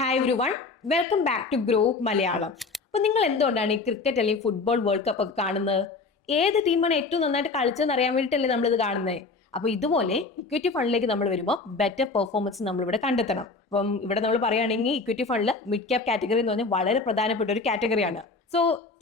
Hi everyone, welcome back to grow Malayalam. അപ്പൊ നിങ്ങൾ എന്തുകൊണ്ടാണ് ഈ ക്രിക്കറ്റ് അല്ലെങ്കിൽ ഫുട്ബോൾ വേൾഡ് കപ്പ് ഒക്കെ കാണുന്നത്? ഏത് ടീമാണ് ഏറ്റവും നന്നായിട്ട് കളിച്ചതെന്ന് അറിയാൻ വേണ്ടിയിട്ടല്ലേ നമ്മളിത് കാണുന്നത്. അപ്പൊ ഇതുപോലെ ഇക്വിറ്റി ഫണ്ടിലേക്ക് നമ്മൾ വരുമ്പോൾ ബെറ്റർ പെർഫോമൻസ് നമ്മൾ ഇവിടെ കണ്ടെത്തണം. അപ്പം ഇവിടെ നമ്മൾ പറയുകയാണെങ്കിൽ ഇക്വിറ്റി ഫണ്ടിൽ മിഡ് ക്യാപ് കാറ്റഗറി എന്ന് പറഞ്ഞാൽ വളരെ പ്രധാനപ്പെട്ട ഒരു കാറ്റഗറിയാണ്. സോ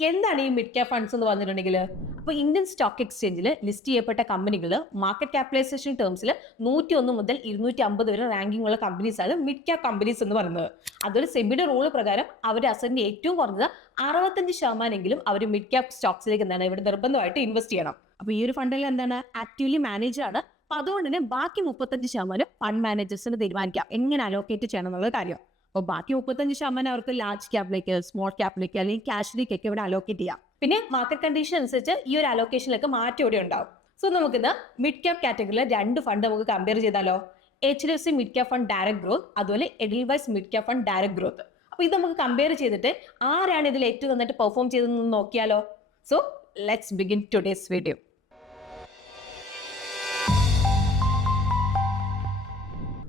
എന്താണ് ഈ മിഡ് ക്യാപ് ഫണ്ട്സ് എന്ന് പറഞ്ഞിട്ടുണ്ടെങ്കിൽ, അപ്പോൾ ഇന്ത്യൻ സ്റ്റോക്ക് എക്സ്ചേഞ്ചിൽ ലിസ്റ്റ് ചെയ്യപ്പെട്ട കമ്പനികൾ മാർക്കറ്റ് ക്യാപിറ്റലൈസേഷൻ ടേംസിൽ 101 മുതൽ 250 വരെ റാങ്കിംഗ് ഉള്ള കമ്പനീസ് ആണ് മിഡ് ക്യാപ് കമ്പനീസ് എന്ന് പറയുന്നത്. അതുപോലെ സെബിയുടെ റൂള് പ്രകാരം അവരുടെ അസറ്റിന്റെ ഏറ്റവും കുറഞ്ഞത് 65% അവർ മിഡ് ക്യാപ് സ്റ്റോക്സിലേക്ക് എന്താണ് ഇവിടെ നിർബന്ധമായിട്ട് ഇൻവെസ്റ്റ് ചെയ്യണം. അപ്പൊ ഈ ഒരു ഫണ്ടിൽ എന്താണ് ആക്റ്റീവ്ലി മാനേജ് ആണ്. അപ്പൊ അതുകൊണ്ട് തന്നെ ബാക്കി 35% ഫണ്ട് മാനേജേഴ്സിന് തീരുമാനിക്കാം എങ്ങനെ അലോക്കേറ്റ് ചെയ്യണം എന്നുള്ള കാര്യം. അപ്പോൾ ബാക്കി 35% അവർക്ക് ലാർജ് ക്യാപ്പിലേക്ക്, സ്മോൾ ക്യാപ്പിലേക്ക് അല്ലെങ്കിൽ ക്യാഷിലേക്കൊക്കെ ഇവിടെ അലോക്കേറ്റ് ചെയ്യാം. പിന്നെ മാർക്കറ്റ് കണ്ടീഷൻ അനുസരിച്ച് ഈ ഒരു അലോക്കേഷനിലൊക്കെ മാറ്റം ഇവിടെ ഉണ്ടാവും. സോ നമുക്കിന്ന് മിഡ് ക്യാപ് കാറ്റഗറിയിലെ 2 ഫണ്ട് നമുക്ക് കമ്പയർ ചെയ്താലോ? HDFC mid cap fund direct growth, അതുപോലെ Edelweiss mid cap fund direct growth. അപ്പോൾ ഇത് നമുക്ക് കമ്പയർ ചെയ്തിട്ട് ആരാണ് ഇതിൽ ഏറ്റവും നന്നായിട്ട് പെർഫോം ചെയ്തതെന്ന് നോക്കിയാലോ? So let's begin today's video.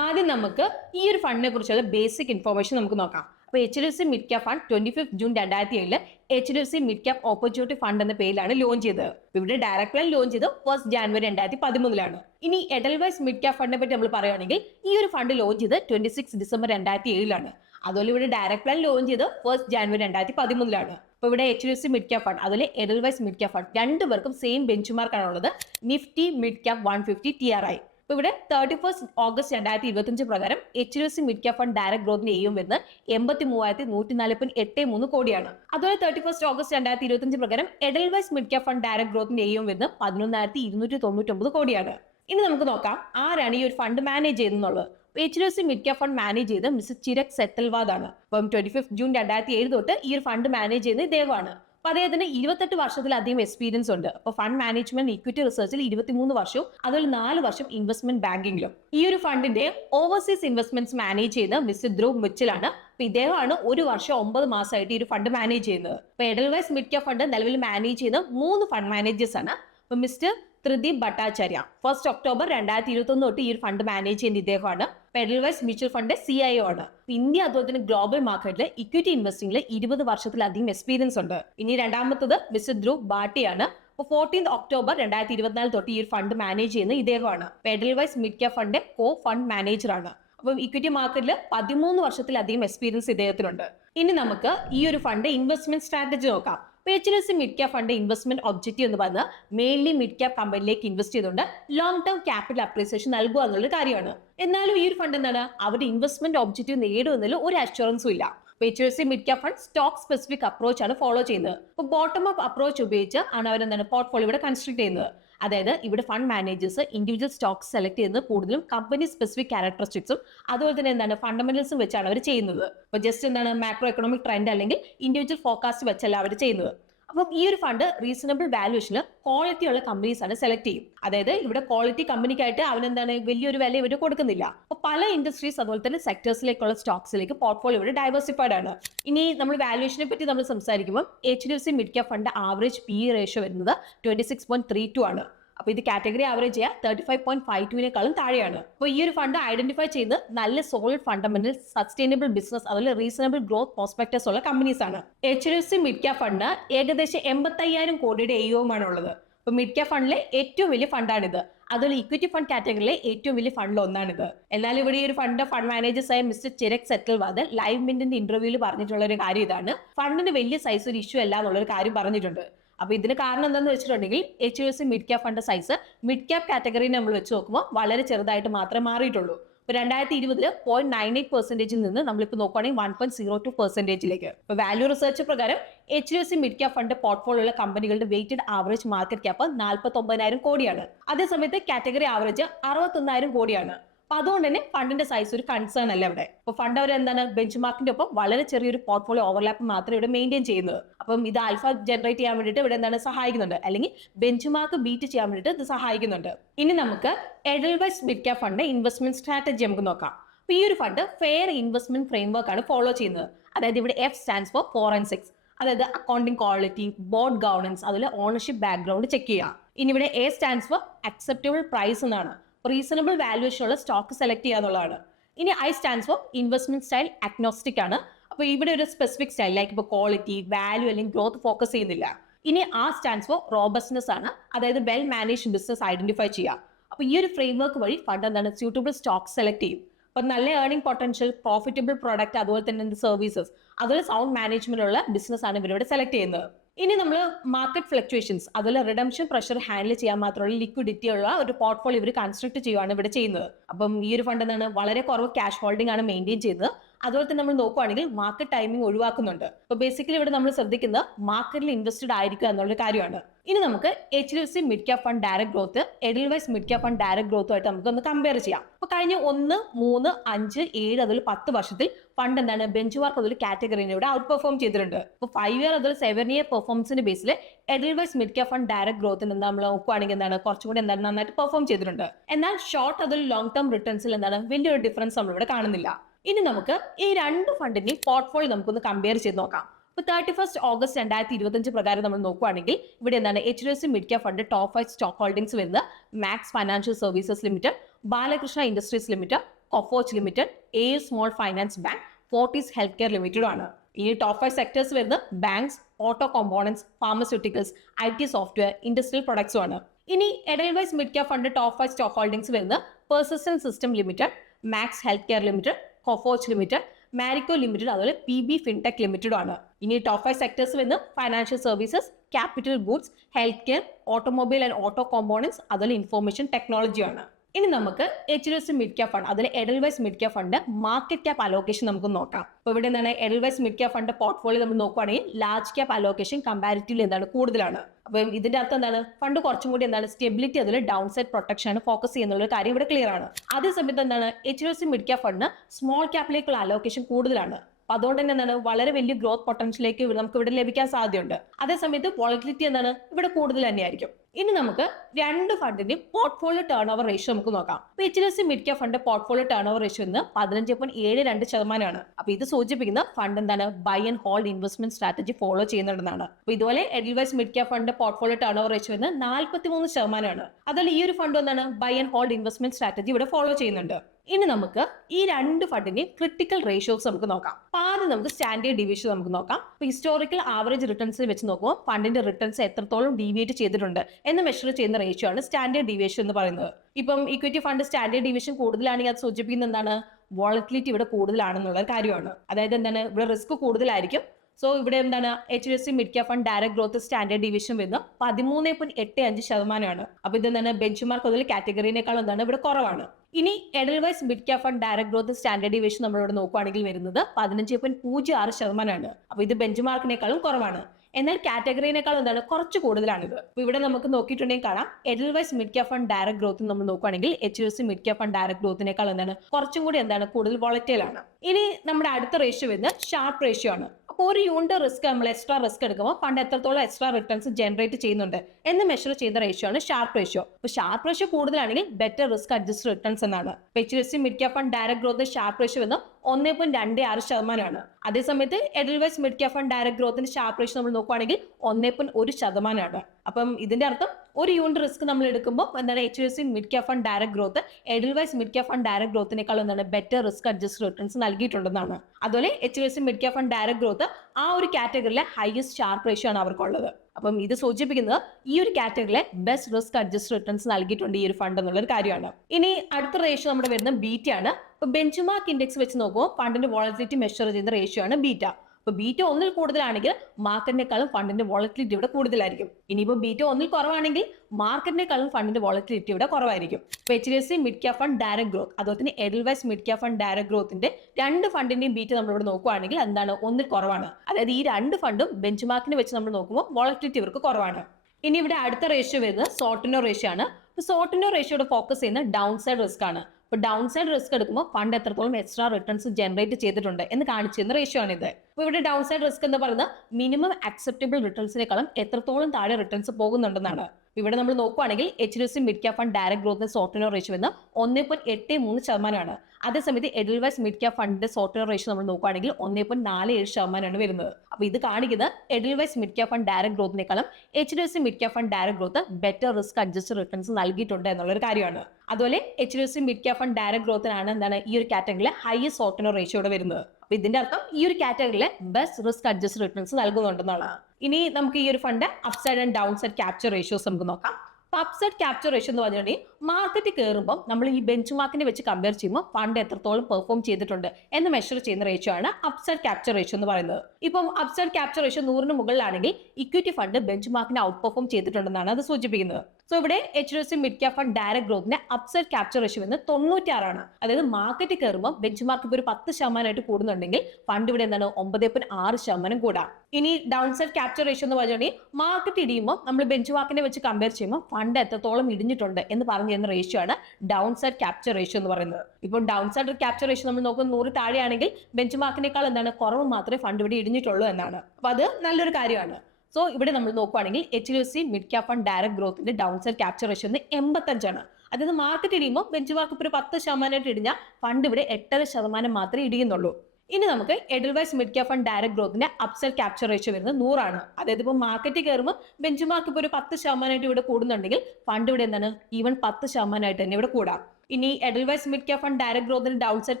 ആദ്യം നമുക്ക് ഈ ഒരു ഫണ്ടിനെ കുറിച്ചുള്ള ബേസിക് ഇൻഫോർമേഷൻ നമുക്ക് നോക്കാം. അപ്പോൾ HDFC mid cap fund 25 June 2007 HDFC mid cap opportunity fund എന്ന പേരിലാണ് ലോഞ്ച് ചെയ്തത്. ഇവിടെ ഡയറക്ട് പ്ലാൻ ലോഞ്ച് ചെയ്ത് 1 ജാനുവരി 2013. ഇനി എഡൽവൈസ് മിഡ് ക്യാപ് ഫണ്ടിനെ പറ്റി നമ്മൾ പറയുകയാണെങ്കിൽ ഈ ഒരു ഫണ്ട് ലോഞ്ച് ചെയ്ത് 26 ഡിസംബർ 2007. അതുപോലെ ഇവിടെ ഡയറക്ട് പ്ലാൻ ലോഞ്ച് ചെയ്ത് 1 ജാനുവരി 2013. അപ്പോൾ ഇവിടെ HDFC മിഡ് ക്യാപ് ഫണ്ട് അതുപോലെ എഡൽവൈസ് മിഡ് ക്യാപ് ഫണ്ട് രണ്ടുപേർക്കും സെയിം ബെഞ്ച് മാർക്കാണ് ഉള്ളത്, നിഫ്റ്റി മിഡ് ക്യാപ് 150 TRI. ഇവിടെ 31 ഓഗസ്റ്റ് 2025 പ്രകാരം HDFC mid cap fund direct ഗ്രോത്തിന്റെ AUM വരുന്നത് 83,140.83 കോടിയാണ്. അതുപോലെ 31 ഓഗസ്റ്റ് 2025 പ്രകാരം Edelweiss mid cap fund direct ഗ്രോത്തിന്റെ AUM വരുന്നത് 11,299 കോടിയാണ്. ഇനി നമുക്ക് നോക്കാം ആരാണ് ഈ ഒരു ഫണ്ട് മാനേജ് ചെയ്യുന്നത്. HDFC mid cap fund manage ചെയ്ത് മിസ്റ്റർ ചിരക് സെത്തൽവാദ് ആണ്. അപ്പം 25 ജൂൺ 2007 തൊട്ട് ഈ ഒരു ഫണ്ട് മാനേജ് ചെയ്യുന്നത് ഇദ്ദേഹമാണ്. അപ്പൊ അദ്ദേഹത്തിന് 28 വർഷത്തിലധികം എക്സ്പീരിയൻസ് ഉണ്ട്. അപ്പൊ ഫണ്ട് മാനേജ്മെന്റ് ഇക്വിറ്റി റിസർച്ചിൽ 23 വർഷവും അതുപോലെ 4 വർഷം ഇൻവെസ്റ്റ്മെന്റ് ബാങ്കിങ്ങിലും. ഈ ഒരു ഫണ്ടിന്റെ ഓവർസീസ് ഇൻവെസ്റ്റ്മെന്റ്സ് മാനേജ് ചെയ്യുന്ന മിസ്റ്റർ ധ്രുവ് മിച്ചലാണ്. അപ്പൊ ഇദ്ദേഹമാണ് 1 വർഷം 9 മാസമായിട്ട് ഈ ഒരു ഫണ്ട് മാനേജ് ചെയ്യുന്നത്. അപ്പൊ എഡൽവൈസ് മിഡ് ക്യാപ് ഫണ്ട് നിലവിൽ മാനേജ് ചെയ്യുന്ന 3 ഫണ്ട് മാനേജേഴ്സ് ആണ്. അപ്പൊ മിസ്റ്റർ ത്രിദീപ് ഭട്ടാചാര്യ 1 ഒക്ടോബർ 2021 തൊട്ട് ഈ ഒരു ഫണ്ട് മാനേജ് ചെയ്യുന്ന ഇദ്ദേഹമാണ്. എഡൽവൈസ് മ്യൂച്വൽ ഫണ്ട് CIO ആണ്. ഇന്ത്യ അതുപോലെ തന്നെ ഗ്ലോബൽ മാർക്കറ്റിൽ ഇക്വിറ്റി ഇൻവെസ്റ്റിംഗിൽ 20 വർഷത്തിലധികം എക്സ്പീരിയൻസ് ഉണ്ട്. ഇനി രണ്ടാമത്തത് മിസ്റ്റർ ധ്രുവ് ഭാട്ടിയാണ്. 14 ഒക്ടോബർ 2024 തൊട്ട് ഈ ഒരു ഫണ്ട് മാനേജ് ചെയ്യുന്ന ഇദ്ദേഹമാണ്. Edelweiss mid cap fund fund manager ആണ്. അപ്പം ഇക്വിറ്റി മാർക്കറ്റിൽ 13 വർഷത്തിലധികം എക്സ്പീരിയൻസ് ഇദ്ദേഹത്തിനുണ്ട്. ഇനി നമുക്ക് ഈ ഒരു ഫണ്ട് ഇൻവെസ്റ്റ്മെന്റ് സ്ട്രാറ്റജി നോക്കാം. HDFC mid cap fund investment objective എന്ന് പറഞ്ഞാൽ മെയിൻലി മിഡ് ക്യാപ് കമ്പനിയിലേക്ക് ഇൻവെസ്റ്റ് ചെയ്തുകൊണ്ട് ലോങ് ടേം ക്യാപിറ്റൽ അപ്രീസിയേഷൻ നൽകുക എന്നുള്ള കാര്യമാണ്. എന്നാലും ഈ ഒരു ഫണ്ട് എന്താണ് അവരുടെ ഇൻവെസ്റ്റ്മെന്റ് ഒബ്ജക്റ്റീവ് നേടുന്നതിൽ ഒരു അഷുറൻസും ഇല്ല. HDFC mid cap fund stock specific approach ആണ് ഫോളോ ചെയ്യുന്നത്. അപ്പോൾ ബോട്ടം അപ്പ് അപ്രോച്ച് ഉപയോഗിച്ച് ആണ് അവരെന്താണ് പോർട്ട്ഫോളിയോ ഇവിടെ കൺസ്ട്രക്ട് ചെയ്യുന്നത്. അതായത് ഇവിടെ fund managers individual stocks select ചെയ്യുന്നത് കൂടുതലും കമ്പനി സ്പെസിഫിക് ക്യാരക്ടറിസ്റ്റിക്സും അതുപോലെ തന്നെ എന്താണ് ഫണ്ടമെന്റൽസും വെച്ചാണ് അവർ ചെയ്യുന്നത്. അപ്പോൾ ജസ്റ്റ് എന്താണ് മാക്രോ എക്കണോമിക് ട്രെൻഡ് അല്ലെങ്കിൽ ഇൻഡിവിജ്വൽ ഫോക്കാസ്റ്റ് വെച്ചല്ല അവർ ചെയ്യുന്നത്. അപ്പം ഈ ഒരു ഫണ്ട് റീസണബിൾ വാല്യൂഷന് ക്വാളിറ്റി ഉള്ള കമ്പനീസ് ആണ് സെലക്ട് ചെയ്യും. അതായത് ഇവിടെ ക്വാളിറ്റി കമ്പനിക്കായിട്ട് അവനെന്താണ് വലിയൊരു വില ഇവർ കൊടുക്കുന്നില്ല. അപ്പൊ പല ഇൻഡസ്ട്രീസ് അതുപോലെ തന്നെ സെക്ടേഴ്സിലേക്കുള്ള സ്റ്റോക്സിലേക്ക് പോർട്ട്ഫോളിയോ ഇവിടെ ഡൈവേഴ്സിഫൈഡ് ആണ്. ഇനി നമ്മൾ വാല്യൂഷനെ പറ്റി നമ്മൾ സംസാരിക്കുമ്പോൾ HDFC mid cap fund average PE ratio വരുന്നത് 26.32 ആണ്. അപ്പൊ ഇത് കാറ്റഗറി ആവറേജ് ചെയ്യാൻ 35.52 താഴെയാണ്. അപ്പോൾ ഈ ഒരു ഫണ്ട് ഐഡന്റിഫൈ ചെയ്ത് നല്ല സോളിഡ് ഫണ്ടമെന്റൽ സസ്റ്റൈനബിൾ ബിസിനസ് അതുപോലെ റീസണബിൾ ഗ്രോത്ത് പ്രോസ്പെക്ടസ് ഉള്ള കമ്പനീസ് ആണ്. HDFC മിഡ് ക്യാപ് ഫണ്ട് ഏകദേശം 85,000 കോടിയുടെ AUM ആണ് ഉള്ളത്. അപ്പൊ മിഡ് ക്യാപ് ഫണ്ടിലെ ഏറ്റവും വലിയ ഫണ്ടാണിത്. അതുപോലെ ഇക്വിറ്റി ഫണ്ട് കാറ്റഗറിയിലെ ഏറ്റവും വലിയ ഫണ്ടിൽ ഒന്നാണിത്. എന്നാൽ ഇവിടെ ഈ ഒരു ഫണ്ട് മാനേജേഴ്സ് ആയ മിസ്റ്റർ ചിരക് സെത്തൽവാദ് ലൈവ് മിന്റിന്റെ ഇന്റർവ്യൂവിൽ പറഞ്ഞിട്ടുള്ള ഒരു കാര്യം ഇതാണ്, ഫണ്ടിന് വലിയ സൈസ് ഒരു ഇഷ്യൂ അല്ല എന്നുള്ളൊരു കാര്യം പറഞ്ഞിട്ടുണ്ട്. അപ്പൊ ഇതിന് കാരണം എന്താണെന്ന് വെച്ചിട്ടുണ്ടെങ്കിൽ HDFC mid cap fund size mid cap കാറ്റഗറിനെ നമ്മൾ വെച്ച് നോക്കുമ്പോൾ വളരെ ചെറുതായിട്ട് മാത്രമേ മാറിയിട്ടുള്ളൂ. ഇപ്പൊ 2020 0.98% നിന്ന് നമ്മളിപ്പോൾ നോക്കുകയാണെങ്കിൽ 1.02%. ഇപ്പൊ വാല്യൂ റിസർച്ച് പ്രകാരം HDFC mid cap fund portfolio കമ്പനികളുടെ വെയിറ്റഡ് ആവറേജ് മാർക്കറ്റ് ക്യാപ്പ് 49,000 കോടിയാണ്. അതേസമയത്ത് കാറ്റഗറി ആവറേജ് 61,000 കോടിയാണ്. അപ്പൊ അതുകൊണ്ട് തന്നെ ഫണ്ടിന്റെ സൈസ് ഒരു കൺസേൺ അല്ല ഇവിടെ. അപ്പൊ ഫണ്ട് അവർ എന്താണ് ബെഞ്ച് മാർക്കിന്റെ ഒപ്പം വളരെ ചെറിയൊരു പോർട്ട്ഫോളിയോ ഓവർലാപ്പ് മാത്രമേ ഇവിടെ മെയിൻറ്റെയിൻ ചെയ്യുന്നത്. അപ്പം ഇത് ആൽഫ ജനറേറ്റ് ചെയ്യാൻ വേണ്ടിയിട്ട് ഇവിടെ എന്താണ് സഹായിക്കുന്നുണ്ട്, അല്ലെങ്കിൽ ബെഞ്ച് മാർക്ക് ബീറ്റ് ചെയ്യാൻ വേണ്ടിയിട്ട് ഇത് സഹായിക്കുന്നുണ്ട്. ഇനി നമുക്ക് Edelweiss mid cap fund investment strategy നമുക്ക് നോക്കാം. അപ്പൊ ഈ ഒരു ഫണ്ട് ഫെയർ ഇൻവെസ്റ്റ്മെന്റ് ഫ്രെയിംവർക്ക് ആണ് ഫോളോ ചെയ്യുന്നത്. അതായത് ഇവിടെ F സ്റ്റാൻഡ്സ് ഫോർ ഫോറൻസിക്സ്, അതായത് അക്കൗണ്ടിംഗ് ക്വാളിറ്റി, ബോർഡ് ഗവർണൻസ്, അതുപോലെ ഓണർഷിപ്പ് ബാക്ക്ഗ്രൗണ്ട് ചെക്ക് ചെയ്യുക. ഇനി ഇവിടെ A stands for acceptable price എന്നാണ്. റീസണബിൾ വാല്യൂഷൻ ഉള്ള സ്റ്റോക്ക് സെലക്ട് ചെയ്യുക എന്നുള്ളതാണ്. ഇനി I stands for investment style agnostic ആണ്. അപ്പോൾ ഇവിടെ ഒരു സ്പെസിഫിക് സ്റ്റൈൽ ലൈക്ക് ഇപ്പോൾ ക്വാളിറ്റി, വാല്യൂ അല്ലെങ്കിൽ ഗ്രോത്ത് ഫോക്കസ് ചെയ്യുന്നില്ല. ഇനി R സ്റ്റാൻഡ്സ് ഫോർ റോബസ്റ്റ്നെസ് ആണ്, അതായത് വെൽ മാനേജ്ഡ് ബിസിനസ് ഐഡന്റിഫൈ ചെയ്യുക. അപ്പോൾ ഈ ഒരു ഫ്രെയിംവർക്ക് വഴി ഫണ്ട് എന്താണ് സ്യൂട്ടബിൾ സ്റ്റോക്ക് സെലക്ട് ചെയ്യും. അപ്പോൾ നല്ല ഏർണിംഗ് പൊട്ടൻഷ്യൽ, പ്രോഫിറ്റബിൾ പ്രോഡക്റ്റ്, അതുപോലെ തന്നെ സർവീസസ്, അതുപോലെ സൗണ്ട് മാനേജ്മെന്റ് ഉള്ള ബിസിനസ് ആണ് ഇവരിവിടെ സെലക്ട് ചെയ്യുന്നത്. ഇനി നമ്മൾ മാർക്കറ്റ് ഫ്ലക്ച്വേഷൻസ്, അതുപോലെ റിഡംഷൻ പ്രഷർ ഹാൻഡിൽ ചെയ്യാൻ മാത്രമുള്ള ലിക്വിഡിറ്റി ഉള്ള ഒരു പോർട്ട്ഫോളിയോ ഇവർ കൺസ്ട്രക്ട് ചെയ്യുകയാണ് ഇവിടെ ചെയ്യുന്നത്. അപ്പം ഈ ഒരു ഫണ്ട് എന്താണ് വളരെ കുറവ് ക്യാഷ് ഹോൾഡിംഗ് ആണ് മെയിൻറ്റെയിൻ ചെയ്യുന്നത്. അതുപോലെ തന്നെ നമ്മൾ നോക്കുകയാണെങ്കിൽ മാർക്കറ്റ് ടൈമിംഗ് ഒഴിവാക്കുന്നുണ്ട്. അപ്പോൾ ബേസിക്കലി ഇവിടെ നമ്മൾ ശ്രദ്ധിക്കുന്നത് മാർക്കറ്റിൽ ഇൻവെസ്റ്റഡ് ആയിരിക്കുക എന്നുള്ള കാര്യമാണ്. ഇനി നമുക്ക് HDFC mid cap fund direct growth, Edelweiss mid cap fund direct ഗ്രോത്തുമായിട്ട് നമുക്കൊന്ന് കമ്പയർ ചെയ്യാം. അപ്പോൾ കഴിഞ്ഞ 1, 3, 5, 7 അതുപോലെ 10 വർഷത്തിൽ ഫണ്ട് എന്താണ് ബെഞ്ച് മാർക്ക് അതുപോലെ കാറ്റഗറിനെ ഇവിടെ ഔട്ട് പെർഫോം ചെയ്തിട്ടുണ്ട്. അപ്പോൾ 5 ഇയർ അതുപോലെ 7 ഇയർ പെർഫോമൻസിന്റെ ബേസിൽ Edelweiss mid cap fund direct ഗ്രോത്തിന് നമ്മൾ നോക്കുകയാണെങ്കിൽ എന്താണ് കുറച്ചും കൂടി എന്താണ് നന്നായിട്ട് പെർഫോം ചെയ്തിട്ടുണ്ട്. എന്നാൽ ഷോർട്ട് അതുപോലെ ലോങ് ടേം റിട്ടേൺസിൽ എന്താണ് വലിയൊരു ഡിഫറൻസ് നമ്മളിവിടെ കാണുന്നില്ല. ഇനി നമുക്ക് ഈ രണ്ട് ഫണ്ടിന്റെയും പോർട്ട്ഫോളിയോ നമുക്കൊന്ന് കമ്പയർ ചെയ്ത് നോക്കാം. ഇപ്പോൾ 31 ഓഗസ്റ്റ് 2025 പ്രകാരം നമ്മൾ നോക്കുകയാണെങ്കിൽ ഇവിടെ എന്താണ് HDFC mid cap fund top 5 stock holdings വരുന്നത് Max financial services limited, Balkrishna industries limited, Coforge limited, AS small finance bank, Fortis health care limited ആണ്. ഇനി ടോപ്പ് 5 സെക്ടേഴ്സ് വരുന്നത് banks, auto components, pharmaceuticals, IT software, industrial പ്രൊഡക്ട്സും ആണ്. ഇനി Edelweiss mid cap fund top 5 stock holdings വരുന്നത് Persistent system limited, Max health care limited, Coforge limited, Marico limited, അതുപോലെ PB fintech limited ആണ്. ഇനി ടോപ്പ് 5 സെക്ടേഴ്സ് വരുന്നത് financial services, capital goods, health care, automobile and auto components, അതുപോലെ information technology ആണ്. ഇനി നമുക്ക് HDFC mid cap fund, അതിൽ Edelweiss mid cap fund market cap allocation നമുക്ക് നോക്കാം. അപ്പോൾ ഇവിടെ എന്താണ് Edelweiss mid cap fund portfolio നമ്മൾ നോക്കുകയാണെങ്കിൽ ലാർജ് ക്യാപ് അലോക്കേഷൻ കമ്പാരിറ്റീവ്ലി എന്താണ് കൂടുതലാണ്. അപ്പം ഇതിന്റെ അർത്ഥം എന്താണ് ഫണ്ട് കുറച്ചും കൂടി എന്താണ് സ്റ്റെബിലിറ്റി, അതിൽ ഡൗൺ സൈഡ് പ്രൊട്ടക്ഷൻ ആണ് ഫോക്കസ് ചെയ്യുന്നുള്ള ഒരു കാര്യം ഇവിടെ ക്ലിയർ ആണ്. അതേസമയത്ത് എന്താണ് HDFC mid cap fund small ക്യാപ്പിലേക്കുള്ള അലോക്കേഷൻ കൂടുതലാണ്. അപ്പൊ അതുകൊണ്ട് തന്നെ എന്താണ് വളരെ വലിയ ഗ്രോത്ത് പൊട്ടൻഷ്യലേക്ക് നമുക്ക് ഇവിടെ ലഭിക്കാൻ സാധ്യതയുണ്ട്. അതേസമയത്ത് വോളറ്റിലിറ്റി എന്താണ് ഇവിടെ കൂടുതൽ തന്നെയായിരിക്കും. ഇനി നമുക്ക് രണ്ട് ഫണ്ടിന്റെയും പോർട്ട്ഫോളിയോ ടേൺ ഓവർ റേഷ്യോ നമുക്ക് നോക്കാം. HDFC mid cap fund portfolio turn over ratio എന്ന് 15.72%. അപ്പൊ ഇത് സൂചിപ്പിക്കുന്ന ഫണ്ട് എന്താണ് buy and hold investment strategy follow ചെയ്യുന്നുണ്ടെന്നാണ്. അപ്പൊ ഇതുപോലെ Edelweiss mid cap fund portfolio turn over ratio എന്ന് 43%. അതുപോലെ ഈ ഒരു ഫണ്ട് എന്താണ് buy and hold investment strategy ഇവിടെ ഫോളോ ചെയ്യുന്നുണ്ട്. ഇനി നമുക്ക് ഈ രണ്ട് ഫണ്ടിന്റെയും ക്രിട്ടിക്കൽ റേഷ്യോസ് നമുക്ക് നോക്കാം. ആദ്യം നമുക്ക് സ്റ്റാൻഡേർഡ് ഡീവിയേഷൻ നമുക്ക് നോക്കാം. ഇപ്പൊ ഹിസ്റ്റോറിക്കൽ ആവറേജ് റിട്ടേൺസിൽ വെച്ച് നോക്കുമ്പോൾ ഫണ്ടിന്റെ റിട്ടേൺസ് എത്രത്തോളം ഡീവിയേറ്റ് ചെയ്തിട്ടുണ്ട് എന്ന് മെഷർ ചെയ്യുന്ന റേഷ്യോ ആണ് സ്റ്റാൻഡേർഡ് ഡീവിയേഷൻ എന്ന് പറയുന്നത്. ഇപ്പം ഇക്വിറ്റി ഫണ്ട് സ്റ്റാൻഡേർഡ് ഡീവിയേഷൻ കൂടുതലാണെങ്കിൽ അത് സൂചിപ്പിക്കുന്നത് എന്താണ് വോളറ്റിലിറ്റി ഇവിടെ കൂടുതലാണെന്നുള്ള കാര്യമാണ്. അതായത് എന്താണ് ഇവിടെ റിസ്ക് കൂടുതലായിരിക്കും. സോ ഇവിടെ എന്താണ് HDFC mid cap fund direct growth standard deviation വരുന്നത് 13.85%. അപ്പൊ ഇതെന്താണ് ബെഞ്ച് മാർക്ക് അതിൽ കാറ്റഗറിനേക്കാളും എന്താണ് ഇവിടെ കുറവാണ്. ഇനി Edelweiss mid cap fund direct growth standard deviation നമ്മളിവിടെ നോക്കുകയാണെങ്കിൽ വരുന്നത് 15.06%. അപ്പൊ ഇത് ബെഞ്ച് മാർക്കിനേക്കാളും കുറവാണ്. എന്നാൽ കാറ്റഗറിനേക്കാളും എന്താണ് കുറച്ച് കൂടുതലാണിത്. അപ്പൊ ഇവിടെ നമുക്ക് നോക്കിയിട്ടുണ്ടെങ്കിൽ കാണാം Edelweiss mid cap fund direct growth നമ്മൾ നോക്കുകയാണെങ്കിൽ HDFC mid cap fund direct ഗ്രോത്തിനേക്കാൾ എന്താണ് കുറച്ചും കൂടി എന്താണ് കൂടുതൽ വോളറ്റൈൽ ആണ്. ഇനി നമ്മുടെ അടുത്ത റേഷ്യോ വരുന്നത് ഷാർപ്പ് റേഷ്യോ ആണ്. അപ്പോൾ ഒരു യൂണിറ്റ് റിസ്ക് നമ്മൾ എക്സ്ട്രാ റിസ്ക് എടുക്കുമ്പോൾ ഫണ്ട് എത്രത്തോളം എക്സ്ട്രാ റിട്ടേൺസ് ജനറേറ്റ് ചെയ്യുന്നുണ്ട് എന്ന് മെഷർ ചെയ്യുന്ന റേഷ്യോ ആണ് ഷാർപ്പ് റേഷ്യോ. അപ്പോൾ ഷാർപ്പ് റേഷ്യോ കൂടുതലാണെങ്കിൽ ബെറ്റർ റിസ്ക് അഡ്ജസ്റ്റ് റിട്ടേൺസ് എന്നാണ്. HDFC mid cap fund direct growth Sharpe ratio എന്ന് 1.26%. അതേസമയത്ത് Edelweiss mid cap fund direct ഗ്രോത്തിന്റെ ഷാർപ്പ് റേഷ്യോ നമ്മൾ നോക്കുകയാണെങ്കിൽ 1.1%. അപ്പം ഇതിന്റെ അർത്ഥം ഒരു യൂണിറ്റ് റിസ്ക് നമ്മൾ എടുക്കുമ്പോൾ എന്താണ് HDFC mid cap fund direct growth Edelweiss mid cap fund direct ഗ്രോത്തിനേക്കാൾ എന്താണ് ബെറ്റർ റിസ്ക് അഡ്ജസ്റ്റ് റിട്ടേൺസ് നൽകിയിട്ടുണ്ടെന്നാണ്. അതുപോലെ HDFC mid cap fund direct growth ആ ഒരു കാറ്റഗറിയിലെ ഹൈയസ്റ്റ് ഷാർപ്പ് റേഷ്യോ ആണ് അവർക്കുള്ളത്. അപ്പം ഇത് സൂചിപ്പിക്കുന്നത് ഈ ഒരു കാറ്റഗറിയിലെ ബെസ്റ്റ് റിസ്ക് അഡ്ജസ്റ്റ് റിട്ടേൺസ് നൽകിയിട്ടുണ്ട് ഈ ഒരു ഫണ്ട് എന്നുള്ള ഒരു കാര്യമാണ്. ഇനി അടുത്ത റേഷ്യോ നമ്മുടെ വരുന്നത് ബീറ്റ ആണ്. ഇപ്പൊ ബെഞ്ച് മാർക്ക് ഇൻഡെക്സ് വെച്ച് നോക്കുമ്പോൾ ഫണ്ടിന്റെ വോളറ്റിലിറ്റി മെഷർ ചെയ്യുന്ന റേഷ്യോ ആണ് ബീറ്റ. അപ്പൊ ബീറ്റ 1 കൂടുതലാണെങ്കിൽ മാർക്കറ്റിനേക്കാളും ഫണ്ടിന്റെ വോളറ്റിലിറ്റി ഇവിടെ കൂടുതലായിരിക്കും. ഇനിയിപ്പോൾ ബീറ്റ 1 കുറവാണെങ്കിൽ മാർക്കറ്റിനേക്കാളും ഫണ്ടിന്റെ വോളറ്റിലിറ്റി ഇവിടെ കുറവായിരിക്കും. ഇപ്പൊ HDFC mid cap fund direct growth അതുപോലെ തന്നെ Edelweiss mid cap fund direct ഗ്രോത്തിന്റെ രണ്ട് ഫണ്ടിന്റെയും ബീറ്റ നമ്മളിവിടെ നോക്കുകയാണെങ്കിൽ എന്താണ് 1 കുറവാണ്. അതായത് ഈ രണ്ട് ഫണ്ടും ബെഞ്ച് മാർക്കിനെ വെച്ച് നമ്മൾ നോക്കുമ്പോൾ വോളറ്റിലിറ്റി ഇവർക്ക് കുറവാണ്. ഇനി ഇവിടെ അടുത്ത റേഷ്യോ വരുന്നത് സോർട്ടിനോ റേഷ്യോ ആണ്. സോർട്ടിനോ റേഷ്യോയുടെ ഫോക്കസ് ചെയ്യുന്ന ഡൗൺ സൈഡ് റിസ്ക് ആണ്. ഇപ്പോൾ ഡൗൺ സൈഡ് റിസ്ക് എടുക്കുമ്പോൾ ഫണ്ട് എത്രത്തോളം എക്സ്ട്രാ റിട്ടേൺസ് ജനറേറ്റ് ചെയ്തിട്ടുണ്ട് എന്ന് കാണിച്ചു തരുന്ന റേഷ്യോ ആണിത്. അപ്പോൾ ഇവിടെ ഡൗൺ സൈഡ് റിസ്ക് എന്ന് പറയുന്നത് മിനിമം അക്സെപ്റ്റബിൾ റിട്ടേൺസിനേക്കാളും എത്രത്തോളം താഴെ റിട്ടേൺസ് പോകുന്നുണ്ടെന്നാണ്. ഇവിടെ നമ്മൾ നോക്കുകയാണെങ്കിൽ HDFC mid cap fund direct growth Sortino ratio എന്ന് 1.83%. അതേസമയത്ത് എഡൽവൈസ് മിഡ് ക്യാപ് ഫണ്ടിന്റെ സോർട്ടിനർ റേഷ്യോ നമ്മൾ നോക്കുകയാണെങ്കിൽ 1.47% വരുന്നത്. അപ്പോൾ ഇത് കാണിക്കുന്നത് Edelweiss mid cap fund direct ഗ്രോത്തിനേക്കാളും HDFC mid cap fund direct growth better risk adjusted returns നൽകിയിട്ടുണ്ട് എന്നുള്ളൊരു കാര്യമാണ്. അതുപോലെ HDFC mid cap fund direct ഗ്രോത്തിനാണ് എന്താണ് ഈ ഒരു കാറ്റഗറിയിലെ ഹൈയസ്റ്റ് സോർട്ടിനർ റേഷ്യോയുടെ വരുന്നത്. അപ്പൊ ഇതിന്റെ അർത്ഥം ഈ ഒരു കാറ്റഗറിയിലെ ബെസ്റ്റ് റിസ്ക് അഡ്ജസ്റ്റഡ് റിട്ടേൺസ് നൽകുന്നുണ്ടെന്നുള്ളതാണ്. ഇനി നമുക്ക് ഈ ഒരു fund upside and downside capture ratios നമുക്ക് നോക്കാം. അപ്സൈഡ് ക്യാപ്ചർ റേഷ്യോ എന്ന് പറഞ്ഞിട്ടുണ്ടെങ്കിൽ മാർക്കറ്റ് കയറുമ്പോൾ നമ്മൾ ഈ ബെഞ്ച് മാർക്കിനെ വെച്ച് കമ്പയർ ചെയ്യുമ്പോൾ ഫണ്ട് എത്രത്തോളം പെർഫോം ചെയ്തിട്ടുണ്ട് എന്ന് മെഷർ ചെയ്യുന്ന റേഷ്യോ ആണ് അപ്സൈഡ് ക്യാപ്ചർ റേഷ്യോ എന്ന് പറയുന്നത്. ഇപ്പം അപ്സൈഡ് ക്യാപ്ചർ റേഷ്യോ 100ന് മുകളിലാണെങ്കിൽ ഇക്വിറ്റി ഫണ്ട് ബെഞ്ച് മാർക്കിനെ ഔട്ട് പെർഫോം ചെയ്തിട്ടുണ്ടെന്നാണ് അത് സൂചിപ്പിക്കുന്നത്. സോ ഇവിടെ HDFC mid cap fund direct ഗ്രോത്തിന്റെ അപ്സൈഡ് ക്യാപ്ചർ റേഷ്യോ എന്ന് 96 അതായത് മാർക്കറ്റ് കയറുമ്പോൾ ബെഞ്ച് മാർക്ക് ഇപ്പോൾ ഒരു 10% കൂടുന്നുണ്ടെങ്കിൽ ഫണ്ട് ഇവിടെ എന്താണ് 9.6% കൂടാം. ഇനി ഡൗൺ സൈഡ് ക്യാപ്ചർ റേഷ്യോ എന്ന് പറഞ്ഞിട്ടുണ്ടെങ്കിൽ മാർക്കറ്റ് ഇടിയുമ്പോൾ നമ്മൾ ബെഞ്ച് മാർക്കിനെ വെച്ച് കമ്പയർ ചെയ്യുമ്പോൾ ഫണ്ട് എത്രത്തോളം ഇടിഞ്ഞിട്ടുണ്ട് എന്ന് പറഞ്ഞു തരുന്ന റേഷ്യോ ആണ് ഡൗൺ സൈഡ് ക്യാപ്ചർ റേഷ്യോ എന്ന് പറയുന്നത്. ഇപ്പോൾ ഡൗൺ സൈഡ് ക്യാപ്ചർ റേഷ്യോ നമ്മൾ നോക്കുന്നത് 100 താഴെയാണെങ്കിൽ ബെഞ്ച് മാർക്കിനേക്കാൾ എന്താണ് കുറവ് മാത്രമേ ഫണ്ട് ഇവിടെ ഇടിഞ്ഞിട്ടുള്ളൂ എന്നാണ്. അപ്പൊ അത് നല്ലൊരു കാര്യമാണ്. സോ ഇവിടെ നമ്മൾ നോക്കുകയാണെങ്കിൽ HDFC mid cap fund direct ഗ്രോത്തിന്റെ ഡൗൺ സൈഡ് ക്യാപ്ചർ റേഷ്യോ 85. അതായത് മാർക്കറ്റ് ഇടിയുമ്പോൾ ബെഞ്ച് മാർക്ക് ഇപ്പോൾ ഒരു 10% ഇടിഞ്ഞാൽ ഫണ്ട് ഇവിടെ 8% മാത്രമേ ഇടിയുന്നുള്ളൂ. ഇനി നമുക്ക് Edelweiss mid cap fund direct ഗ്രോത്തിന്റെ അപ്സൈഡ് ക്യാപ്ചർ റേഷ്യോ വരുന്നത് 100. അതായത് ഇപ്പോൾ മാർക്കറ്റ് കയറുമ്പോൾ ബെഞ്ച് മാർക്ക് ഇപ്പോൾ ഒരു 10% ഇവിടെ കൂടുന്നുണ്ടെങ്കിൽ ഫണ്ട് ഇവിടെ എന്താണ് ഈവൻ 10% തന്നെ ഇവിടെ കൂടാം. ഇനി Edelweiss mid cap fund direct ഗ്രോത്തിന്റെ ഡൗൺ സൈഡ്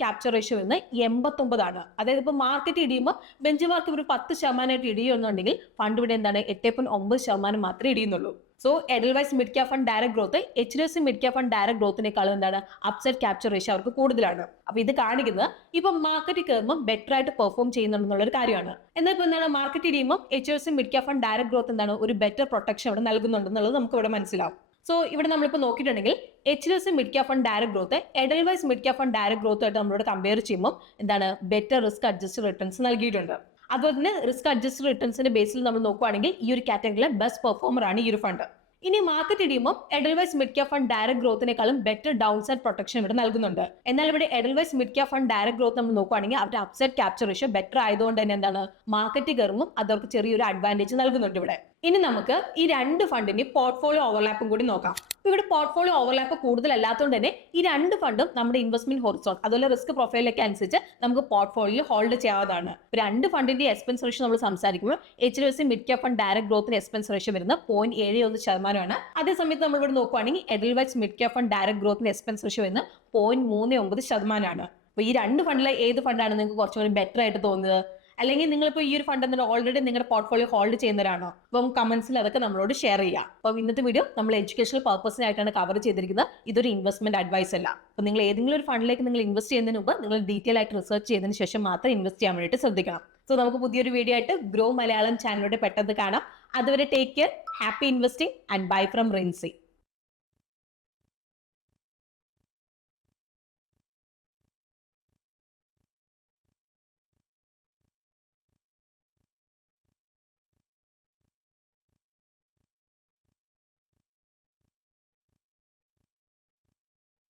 ക്യാപ്ചർ റേഷ്യോ വരുന്നത് 89. അതായത് ഇപ്പോൾ മാർക്കറ്റ് ഇടിയുമ്പോൾ ബെഞ്ച് മാർക്ക് ഒരു 10% ഇടിയുന്നുണ്ടെങ്കിൽ ഫണ്ട് ഇവിടെ എന്താണ് 8.9% മാത്രമേ ഇടിയുന്നുള്ളൂ. So Edelweiss mid cap fund direct growth HDFC mid cap fund direct ഗ്രോത്തിനേക്കാളും എന്താണ് അപ്സൈഡ് ക്യാപ്ചർ റേഷ്യോ അവർക്ക് കൂടുതലാണ്. അപ്പൊ ഇത് കാണിക്കുന്നത് ഇപ്പൊ മാർക്കറ്റ് കയറുമ്പോൾ ബെറ്റർ ആയിട്ട് പെർഫോം ചെയ്യുന്നുണ്ടെന്നുള്ള ഒരു കാര്യമാണ്. എന്നാൽ ഇപ്പൊ എന്താണ് മാർക്കറ്റ് ഇടിയുമ്പോൾ HDFC mid cap fund direct growth എന്താണ് ഒരു ബെറ്റർ പ്രൊട്ടക്ഷൻ ഇവിടെ നൽകുന്നുണ്ടെന്നുള്ളത് നമുക്ക് ഇവിടെ മനസ്സിലാവും. സോ ഇവിടെ നമ്മളിപ്പോൾ നോക്കിയിട്ടുണ്ടെങ്കിൽ HDFC mid cap fund direct growth Edelweiss mid cap fund direct growth ആയിട്ട് നമ്മളോട് കമ്പയർ ചെയ്യുമ്പോൾ എന്താണ് ബെറ്റർ റിസ്ക് അഡ്ജസ്റ്റഡ് റിട്ടേൺസ് നൽകിയിട്ടുണ്ട്. അതുപോലെ തന്നെ റിസ്ക് അഡ്ജസ്റ്റഡ് റിട്ടേൺസിന്റെ ബേസിൽ നമ്മൾ നോക്കുകയാണെങ്കിൽ ഈ ഒരു കാറ്റഗറിയിലെ ബെസ്റ്റ് പെർഫോമർ ആണ് ഈ ഒരു ഫണ്ട്. ഇനി മാർക്കറ്റ് ഇടിയുമ്പോൾ Edelweiss mid cap fund direct ഗ്രോത്തിനേക്കാളും ബെറ്റർ ഡൗൺ സൈഡ് പ്രൊട്ടക്ഷൻ ഇവിടെ നൽകുന്നുണ്ട്. എന്നാൽ ഇവിടെ Edelweiss mid cap fund direct growth നമ്മൾ നോക്കുകയാണെങ്കിൽ അവരുടെ അപ്സൈഡ് ക്യാപ്ചർ റേഷ്യോ ബെറ്റർ ആയതുകൊണ്ട് തന്നെ എന്താണ് മാർക്കറ്റ് കയറുമ്പോൾ അതവർക്ക് ചെറിയൊരു അഡ്വാൻറ്റേജ് നൽകുന്നുണ്ട് ഇവിടെ. ഇനി നമുക്ക് ഈ രണ്ട് ഫണ്ടിന്റെ പോർട്ട്ഫോളിയോ ഓവർലാപ്പും കൂടി നോക്കാം. ഇവിടെ പോർട്ട്ഫോളിയോ ഓവർലാപ്പ് കൂടുതലല്ലാത്തതുകൊണ്ട് തന്നെ ഈ രണ്ട് ഫണ്ടും നമ്മുടെ ഇൻവെസ്റ്റ്മെന്റ് ഹൊറിസോൺ അതുപോലെ റിസ്ക് പ്രൊഫൈലൊക്കെ അനുസരിച്ച് നമുക്ക് പോർട്ട്ഫോളിയോ ഹോൾഡ് ചെയ്യാവുന്നതാണ്. രണ്ട് ഫണ്ടിന്റെ എക്സ്പെൻസ് റേഷ്യോ നമ്മൾ സംസാരിക്കുമ്പോൾ HDFC mid cap fund direct ഗ്രോത്തിന് എക്സ്പെൻസ് റേഷ്യോ വരുന്നത് 0.71%. അതേസമയത്ത് നമ്മളിവിടെ നോക്കുകയാണെങ്കിൽ Edelweiss mid cap fund direct ഗ്രോത്തിന് എക്സ്പെൻസ് റേഷ്യോ വരുന്നത് 0.39%. അപ്പോൾ ഈ രണ്ട് ഫണ്ടിലെ ഏത് ഫണ്ടാണ് നിങ്ങൾക്ക് കുറച്ചുകൂടി ബെറ്റർ ആയിട്ട് തോന്നുന്നത്? അല്ലെങ്കിൽ നിങ്ങളിപ്പോൾ ഈ ഒരു ഫണ്ട് എന്താണ് ഓൾറെഡി നിങ്ങളുടെ പോർട്ട്ഫോളിയോ ഹോൾഡ് ചെയ്യുന്നവരാണോ? അപ്പം കമന്റ്സിൽ അതൊക്കെ നമ്മളോട് ഷെയർ ചെയ്യാം. അപ്പം ഇന്നത്തെ വീഡിയോ നമ്മൾ എഡ്യൂക്കേഷണൽ പർപ്പസിനായിട്ടാണ് കവർ ചെയ്തിരിക്കുന്നത്. ഇതൊരു ഇൻവെസ്റ്റ്മെന്റ് അഡ്വൈസ് അല്ല. അപ്പം നിങ്ങൾ ഏതെങ്കിലും ഒരു ഫണ്ടിലേക്ക് നിങ്ങൾ ഇൻവെസ്റ്റ് ചെയ്യുന്നതിന് മുമ്പ് നിങ്ങൾ ഡീറ്റെയിൽ ആയിട്ട് റിസർച്ച് ചെയ്തതിന് ശേഷം മാത്രം ഇൻവെസ്റ്റ് ചെയ്യാൻ വേണ്ടിയിട്ട് ശ്രദ്ധിക്കണം. സോ നമുക്ക് പുതിയൊരു വീഡിയോ ആയിട്ട് ഗ്രോ മലയാളം ചാനലിലൂടെ പെട്ടെന്ന് കാണാം. അതുവരെ take care, happy investing and bye from Rincy.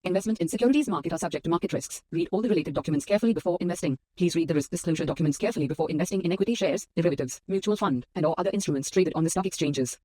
Investment in securities market are subject to market risks. Read all the related documents carefully before investing. Please read the risk disclosure documents carefully before investing in equity shares, derivatives, mutual fund, and or other instruments traded on the stock exchanges.